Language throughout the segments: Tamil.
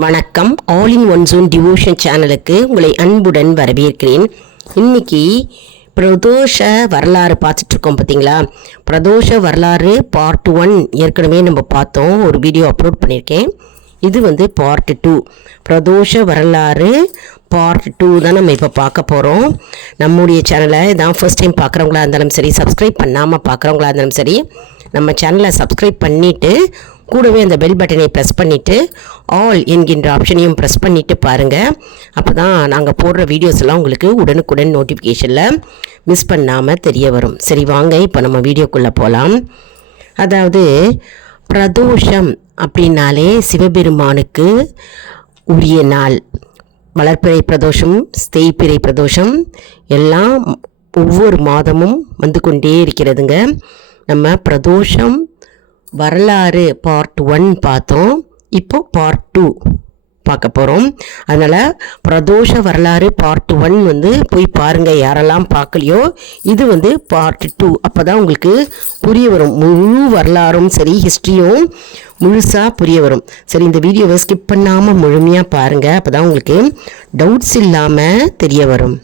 வணக்கம். All in one zone devotion சேனலுக்கு உங்களை அன்புடன் வரவேற்கிறேன். இன்னைக்கு பிரதோஷ வரலாறு பார்த்துட்ருக்கோம். பார்த்தீங்களா, பிரதோஷ வரலாறு பார்ட் 1 ஏற்கனவே நம்ம பார்த்தோம், ஒரு வீடியோ அப்லோட் பண்ணியிருக்கேன். இது பார்ட் 2 பிரதோஷ வரலாறு பார்ட் 2 தான் நம்ம இப்போ பார்க்க போகிறோம். நம்முடைய சேனலை இதான் ஃபர்ஸ்ட் டைம் பார்க்குறவங்களா இருந்தாலும் சரி, சப்ஸ்கிரைப் பண்ணாமல் பார்க்குறவங்களா இருந்தாலும் சரி, நம்ம சேனலை சப்ஸ்கிரைப் பண்ணிவிட்டு கூடவே அந்த பெல் பட்டனை ப்ரெஸ் பண்ணிவிட்டு ஆல் என்கின்ற ஆப்ஷனையும் ப்ரெஸ் பண்ணிவிட்டு பாருங்கள். அப்போ தான் நாங்கள் போடுற வீடியோஸ் எல்லாம் உங்களுக்கு உடனுக்குடன் நோட்டிஃபிகேஷனில் மிஸ் பண்ணாமல் தெரிய வரும். சரி, வாங்க இப்போ நம்ம வீடியோக்குள்ளே போகலாம். அதாவது பிரதோஷம் அப்படின்னாலே சிவபெருமானுக்கு உரிய நாள். வளர்ப்பிறை பிரதோஷம், தேய்பிறை பிரதோஷம் எல்லாம் ஒவ்வொரு மாதமும் வந்து கொண்டே இருக்கிறதுங்க. நம்ம பிரதோஷம் வரலாறு பார்ட் 1 பார்த்தோம், இப்போ பார்ட் 2 பார்க்க போகிறோம். அதனால் பிரதோஷ வரலாறு பார்ட் 1 போய் பாருங்கள், யாரெல்லாம் பார்க்கலையோ. இது பார்ட் 2, அப்போ தான் உங்களுக்கு புரிய வரும். முழு வரலாறும் சரி, ஹிஸ்ட்ரியும் முழுசாக புரிய வரும். சரி, இந்த வீடியோவை ஸ்கிப் பண்ணாமல் முழுமையாக பாருங்கள், அப்போ தான் உங்களுக்கு டவுட்ஸ் இல்லாமல் தெரிய வரும்.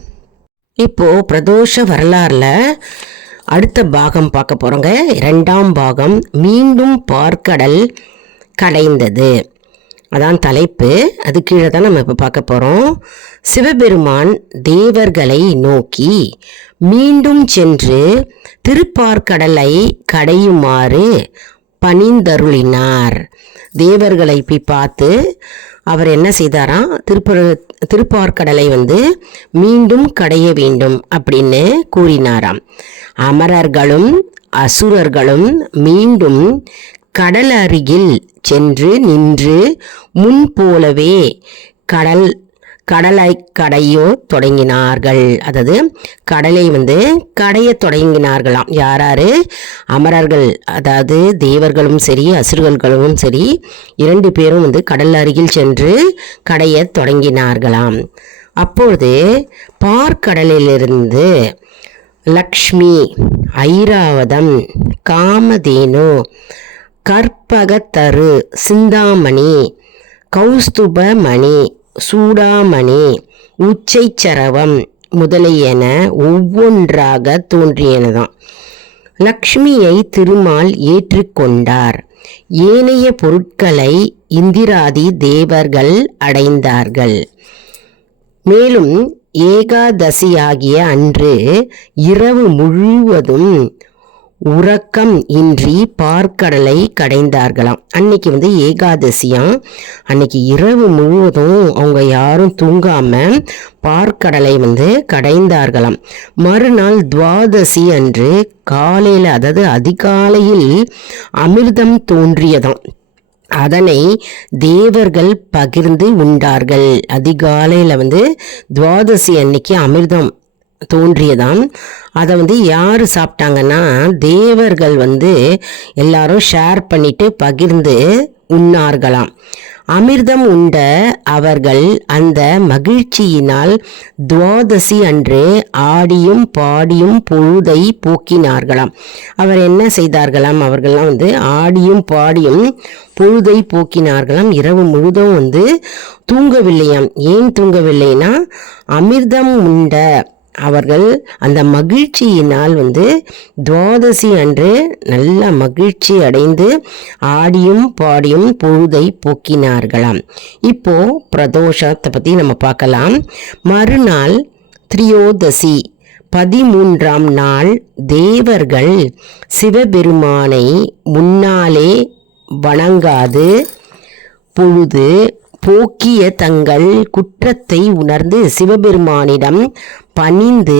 இப்போது பிரதோஷ வரலாறில் அடுத்த பாகம் பார்க்க போகிறோங்க. 2ஆம் பாகம், மீண்டும் பார்க்கடல் கடைந்தது, அதான் தலைப்பு. அது கீழே தான் நம்ம இப்போ பார்க்க போகிறோம். சிவபெருமான் தேவர்களை நோக்கி மீண்டும் சென்று திருப்பார்க்கடலை கடையுமாறு பணிந்தருளினார். தேவர்களை போய் பார்த்து அவர் என்ன செய்தாராம், திருப்பார்க்கடலை மீண்டும் கடைய வேண்டும் அப்படின்னு கூறினாராம். அமரர்களும் அசுரர்களும் மீண்டும் கடல் அருகில் சென்று நின்று முன்போலவே கடலை கடைய தொடங்கினார்கள். அதாவது கடலை கடைய தொடங்கினார்களாம். யாராரு? அமரர்கள், அதாவது தேவர்களும் சரி அசுரர்களும் சரி, 2 பேரும் கடல் அருகில் சென்று கடைய தொடங்கினார்களாம். அப்பொழுது பார்க்கடலிலிருந்து லக்ஷ்மி, ஐராவதம், காமதேனு, கற்பகத்தரு, சிந்தாமணி, கௌஸ்துபமணி, சூடாமணி, உச்சைச்சரவம் முதலியன ஒவ்வொன்றாக தோன்றியனதாம். லக்ஷ்மியை திருமால் ஏற்றுக்கொண்டார். ஏனைய பொருட்களை இந்திராதி தேவர்கள் அடைந்தார்கள். மேலும் ஏகாதசியாகிய அன்று இரவு முழுவதும் உறக்கம் இன்றி பார்க்கடலை கடைந்தார்களாம். அன்னைக்கு ஏகாதசியாம். அன்னைக்கு இரவு முழுவதும் அவங்க யாரும் தூங்காம பார்க்கடலை கடைந்தார்களாம். மறுநாள் துவாதசி அன்று காலையில், அதாவது அதிகாலையில் அமிர்தம் தோன்றியதாம். அதனை தேவர்கள் பகிர்ந்து உண்டார்கள். அதிகாலையில் துவாதசி அன்னைக்கு அமிர்தம் தோன்றியதாம். அதை யார் சாப்பிட்டாங்கன்னா தேவர்கள் எல்லாரும் ஷேர் பண்ணிட்டு பகிர்ந்து உண்ணார்களாம். அமிர்தம் உண்ட அவர்கள் அந்த மகிழ்ச்சியினால் துவாதசி அன்று ஆடியும் பாடியும் பொழுதை போக்கினார்களாம். அவர் என்ன செய்தார்களாம், அவர்கள்லாம் ஆடியும் பாடியும் பொழுதை போக்கினார்களாம். இரவு முழுதும் தூங்கவில்லையாம். ஏன் தூங்கவில்லைன்னா, அமிர்தம் உண்ட அவர்கள் அந்த மகிழ்ச்சியினால் துவாதசி அன்று நல்ல மகிழ்ச்சி அடைந்து ஆடியும் பாடியும் பொழுதை போக்கினார்களாம். இப்போ பிரதோஷத்தை பற்றி நம்ம பார்க்கலாம். மறுநாள் திரியோதசி 13ஆம் நாள் தேவர்கள் சிவபெருமானை முன்னாலே வணங்காது பொழுது போக்கிய தங்கள் குற்றத்தை உணர்ந்து சிவபெருமானிடம் பணிந்து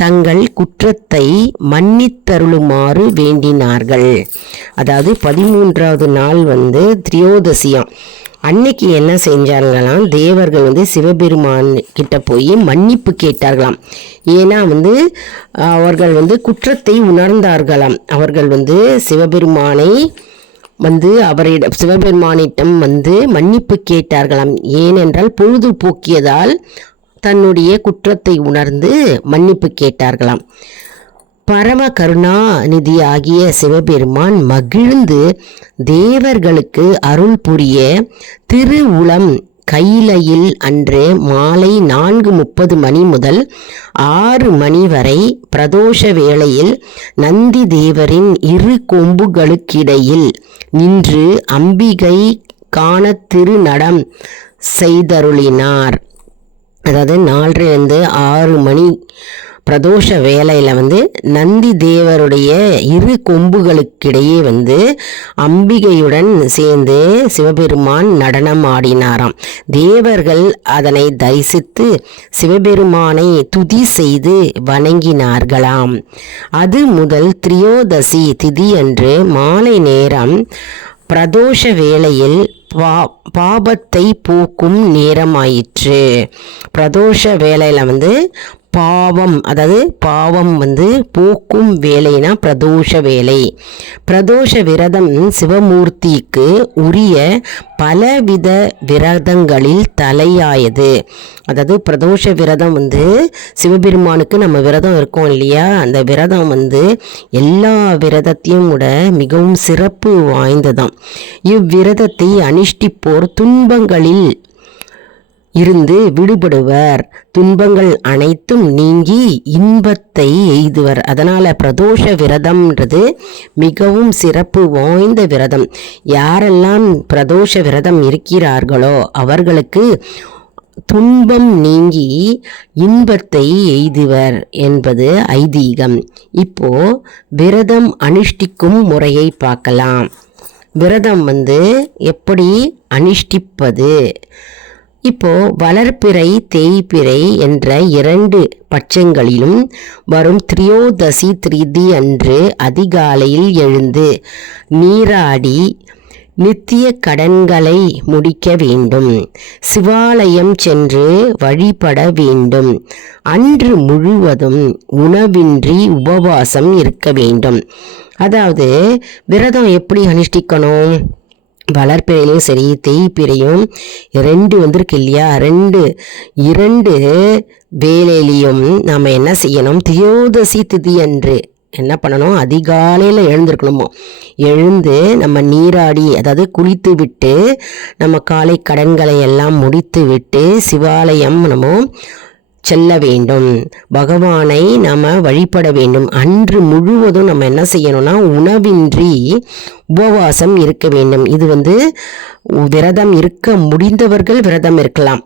தங்கள் குற்றத்தை மன்னித்தருளுமாறு வேண்டினார்கள். அதாவது 13ஆவது நாள் திரியோதசியாம். அன்னைக்கு என்ன செஞ்சாங்களாம், தேவர்கள் சிவபெருமான் கிட்ட போய் மன்னிப்பு கேட்டார்களாம். ஏன்னா அவர்கள் குற்றத்தை உணர்ந்தார்களாம். அவர்கள் சிவபெருமானை சிவபெருமானிடம் மன்னிப்பு கேட்டார்களாம். ஏனென்றால் பொழுது போக்கியதால் தன்னுடைய குற்றத்தை உணர்ந்து மன்னிப்பு கேட்டார்களாம். பரம கருணாநிதியாகிய சிவபெருமான் மகிழ்ந்து தேவர்களுக்கு அருள் புரிய திருவுளம் கையிலையில் அன்று மாலை 4:30 மணி முதல் 6 மணி வரை பிரதோஷ வேளையில் நந்தி தேவரின் இரு கொம்புகளுக்கிடையில் நின்று அம்பிகை காண திருநடம் செய்தருளினார். அதாவது 4லேருந்து 6 மணி பிரதோஷ வேளையில் நந்தி தேவருடைய இரு கொம்புகளுக்கிடையே அம்பிகையுடன் சேர்ந்து சிவபெருமான் நடனம் ஆடினாராம். தேவர்கள் அதனை தரிசித்து சிவபெருமானை துதி செய்து வணங்கினார்களாம். அது முதல் திரியோதசி திதி அன்று மாலை நேரம் பிரதோஷ வேளையில் பாபத்தை போக்கும் நேரமாயிற்று. பிரதோஷ வேளையில் பாவம், அதாவது பாவம் போக்கும் வேலைனா பிரதோஷ வேலை. பிரதோஷ விரதம் சிவமூர்த்திக்கு உரிய பலவித விரதங்களில் தலையாயது. அதாவது பிரதோஷ விரதம் சிவபெருமானுக்கு நம்ம விரதம் இருக்கோம் இல்லையா, அந்த விரதம் எல்லா விரதத்தையும் விட மிகவும் சிறப்பு வாய்ந்ததாம். இவ்விரதத்தை அனுஷ்டிப்போர் துன்பங்களில் இருந்து விடுபடுவர், துன்பங்கள் அனைத்தும் நீங்கி இன்பத்தை எய்துவர். அதனால் பிரதோஷ விரதம்ன்றது மிகவும் சிறப்பு வாய்ந்த விரதம். யாரெல்லாம் பிரதோஷ விரதம் இருக்கிறார்களோ அவர்களுக்கு துன்பம் நீங்கி இன்பத்தை எய்துவர் என்பது ஐதீகம். இப்போ விரதம் அனுஷ்டிக்கும் முறையை பார்க்கலாம். விரதம் எப்படி அனுஷ்டிப்பது? இப்போ வளர்ப்பிறை தேய்பிறை என்ற 2 பட்சங்களிலும் வரும் திரியோதசி திரிதி அன்று அதிகாலையில் எழுந்து நீராடி நித்திய கடன்களை முடிக்க வேண்டும். சிவாலயம் சென்று வழிபட வேண்டும். அன்று முழுவதும் உணவின்றி உபவாசம் இருக்க வேண்டும். அதாவது விரதம் எப்படி அனுஷ்டிக்கணும்? வளர்ப்பிறையிலையும் சரி தேய்பிறையும் 2 வந்திருக்கு இல்லையா, 2 வேளையிலையும் நாம் என்ன செய்யணும்? திரியோதசி திதி அன்று என்ன பண்ணணும்? அதிகாலையில் எழுந்திருக்கணுமோ. எழுந்து நம்ம நீராடி, அதாவது குளித்து விட்டு நம்ம காலை கடன்களை எல்லாம் முடித்து விட்டு சிவாலயம் நம்ம செல்ல வேண்டும். பகவானை நாம் வழிபட வேண்டும். அன்று முழுவதும் நம்ம என்ன செய்யணும்னா உணவின்றி உபவாசம் இருக்க வேண்டும். இது விரதம் இருக்க முடிந்தவர்கள் விரதம் இருக்கலாம்.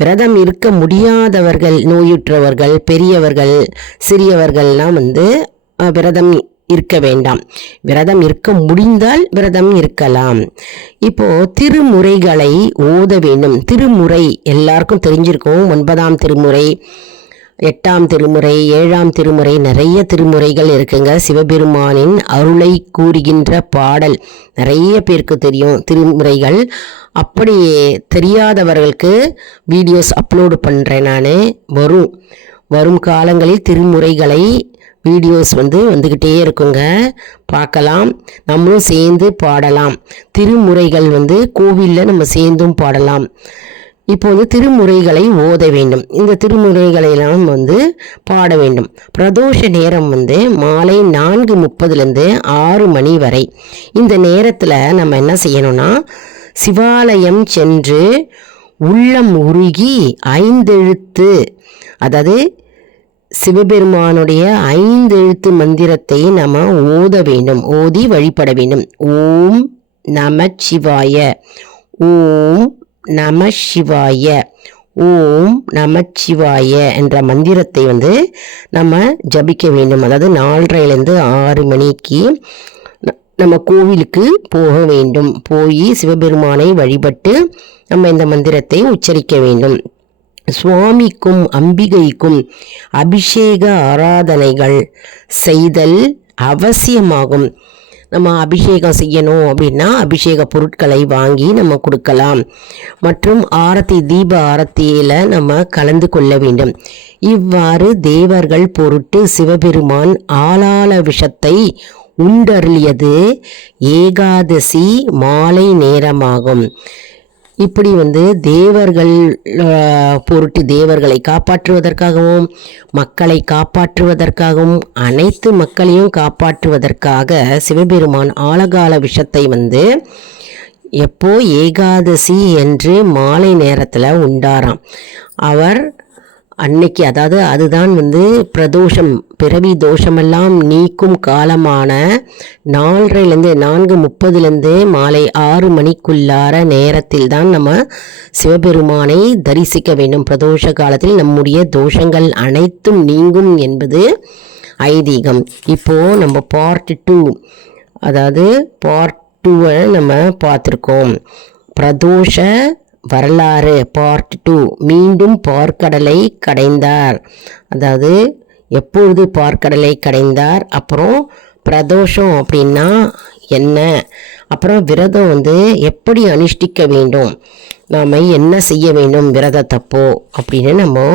விரதம் இருக்க முடியாதவர்கள், நோயுற்றவர்கள், பெரியவர்கள், சிறியவர்கள்லாம் விரதம் இருக்க வேண்டாம். விரதம் இருக்க முடிந்தால் விரதம் இருக்கலாம். இப்போ திருமுறைகளை ஓத வேண்டும். திருமுறை எல்லாருக்கும் தெரிஞ்சிருக்கும். 9ஆம் திருமுறை, 8ஆம் திருமுறை, 7ஆம் திருமுறை, நிறைய திருமுறைகள் இருக்குங்க. சிவபெருமானின் அருளை கூறுகின்ற பாடல் நிறைய பேருக்கு தெரியும் திருமுறைகள். அப்படி தெரியாதவர்களுக்கு வீடியோஸ் அப்லோடு பண்ணுறேன் நான். வரும் காலங்களில் திருமுறைகளை வீடியோஸ் வந்துக்கிட்டே இருக்குங்க, பார்க்கலாம். நம்மளும் சேர்ந்து பாடலாம். திருமுறைகள் கோவிலில் நம்ம சேர்ந்தும் பாடலாம். இப்போ திருமுறைகளை ஓத வேண்டும். இந்த திருமுறைகளெல்லாம் பாட வேண்டும். பிரதோஷ நேரம் மாலை 4:30லேருந்து 6 மணி வரை. இந்த நேரத்தில் நம்ம என்ன செய்யணும்னா சிவாலயம் சென்று உள்ளம் உருகி 5 எழுத்து, அதாவது சிவபெருமானுடைய 5 எழுத்து மந்திரத்தை நம்ம ஓத வேண்டும், ஓதி வழிபட வேண்டும். ஓம் நமச்சிவாய, ஓம் நமசிவாய, ஓம் நமச்சிவாய என்ற மந்திரத்தை நம்ம ஜபிக்க வேண்டும். அதாவது 4:30லேருந்து 6 மணிக்கு நம்ம கோவிலுக்கு போக வேண்டும். போய் சிவபெருமானை வழிபட்டு நம்ம இந்த மந்திரத்தை உச்சரிக்க வேண்டும். சுவாமிக்கும் அம்பிகைக்கும் அபிஷேக ஆராதனைகள் செய்தல் அவசியமாகும். நம்ம அபிஷேகம் செய்யணும் அப்படின்னா அபிஷேக பொருட்களை வாங்கி நம்ம கொடுக்கலாம். மற்றும் ஆரத்தி, தீப ஆரத்தியில் நம்ம கலந்து கொள்ள வேண்டும். இவ்வாறு தேவர்கள் பொருட்டு சிவபெருமான் ஆளாள விஷத்தை உண்டருளியது ஏகாதசி மாலை நேரமாகும். இப்படி தேவர்கள் பொருட்டு தேவர்களை காப்பாற்றுவதற்காகவும் மக்களை காப்பாற்றுவதற்காகவும் அனைத்து மக்களையும் காப்பாற்றுவதற்காக சிவபெருமான் ஆலகால விஷத்தை எப்போ ஏகாதசி என்று மாலை நேரத்தில் உண்டாராம். அவர் அன்னைக்கு, அதாவது அதுதான் பிரதோஷம், பிறவி தோஷமெல்லாம் நீக்கும் காலமான 4:30 4:30 மாலை 6 மணிக்குள்ளார நேரத்தில் தான் நம்ம சிவபெருமானை தரிசிக்க வேண்டும். பிரதோஷ காலத்தில் நம்முடைய தோஷங்கள் அனைத்தும் நீங்கும் என்பது ஐதீகம். இப்போது நம்ம பார்ட் 2, அதாவது பார்ட் 2 நம்ம பார்த்துருக்கோம். பிரதோஷ வரலாறு பார்ட் 2. மீண்டும் பார்க்கடலை கடைந்தார், அதாவது எப்பொழுது பார்க்கடலை கடைந்தார், அப்புறம் பிரதோஷம் அப்படின்னா என்ன, அப்புறம் விரதம் எப்படி அனுஷ்டிக்க வேண்டும், நாம் என்ன செய்ய வேண்டும் விரதத்தப்போ அப்படின்னு நம்ம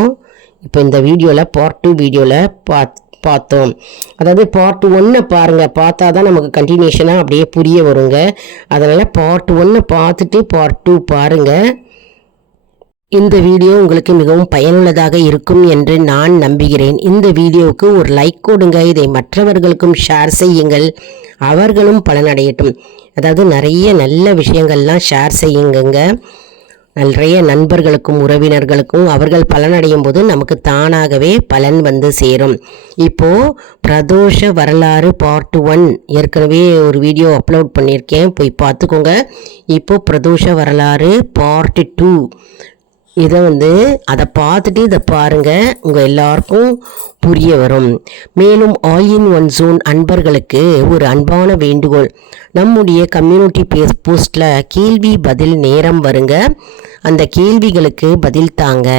இப்போ இந்த வீடியோவில் பார்ட் 2 வீடியோவில் பார்த்தோம். அதாவது பார்ட் 1 பாருங்கள், பார்த்தா தான் நமக்கு கண்டினியூஷனாக அப்படியே புரிய வருங்க. அதனால் பார்ட் 1 பார்த்துட்டு பார்ட் 2 பாருங்கள். இந்த வீடியோ உங்களுக்கு மிகவும் பயனுள்ளதாக இருக்கும் என்று நான் நம்புகிறேன். இந்த வீடியோவுக்கு ஒரு லைக் கொடுங்க, இதை மற்றவர்களுக்கும் ஷேர் செய்யுங்கள், அவர்களும் பலனடையட்டும். அதாவது நிறைய நல்ல விஷயங்கள்லாம் ஷேர் செய்யுங்க, நிறைய நண்பர்களுக்கும் உறவினர்களுக்கும். அவர்கள் பலனடையும் போது நமக்கு தானாகவே பலன் சேரும். இப்போது பிரதோஷ வரலாறு பார்ட் 1 ஏற்கனவே ஒரு வீடியோ அப்லோட் பண்ணியிருக்கேன், போய் பார்த்துக்கோங்க. இப்போது பிரதோஷ வரலாறு பார்ட் 2 இதை அதை பார்த்துட்டு இதை பாருங்கள், உங்கள் எல்லாருக்கும் புரிய வரும். மேலும் ஆல் இன் ஒன் ஜோன் அன்பர்களுக்கு ஒரு அன்பான வேண்டுகோள். நம்முடைய கம்யூனிட்டி போஸ்ட்டில் கேள்வி பதில் நேரம் வருங்க, அந்த கேள்விகளுக்கு பதில் தாங்க.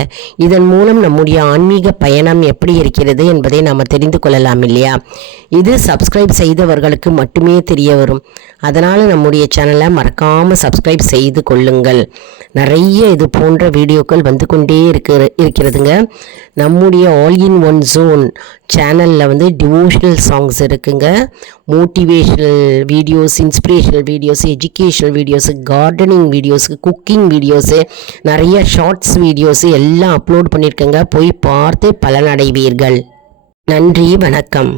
இதன் மூலம் நம்முடைய ஆன்மீக பயணம் எப்படி இருக்கிறது என்பதை நாம் தெரிந்து கொள்ளலாம் இல்லையா? இது சப்ஸ்கிரைப் செய்தவர்களுக்கு மட்டுமே தெரிய வரும். அதனால் நம்முடைய சேனலை மறக்காமல் சப்ஸ்கிரைப் செய்து கொள்ளுங்கள். நிறைய இது போன்ற வீடியோக்கள் கொண்டே இருக்கிறதுங்க. நம்முடைய ஆல் இன் ஒன் ஜோன் சேனலில் டிவோஷனல் சாங்ஸ் இருக்குங்க, motivational videos, inspirational videos, educational videos, gardening videos, cooking videos, நிறைய ஷார்ட்ஸ் வீடியோஸு எல்லாம் அப்லோட் பண்ணியிருக்கேங்க. போய் பார்த்து பலனடைவீர்கள். நன்றி, வணக்கம்.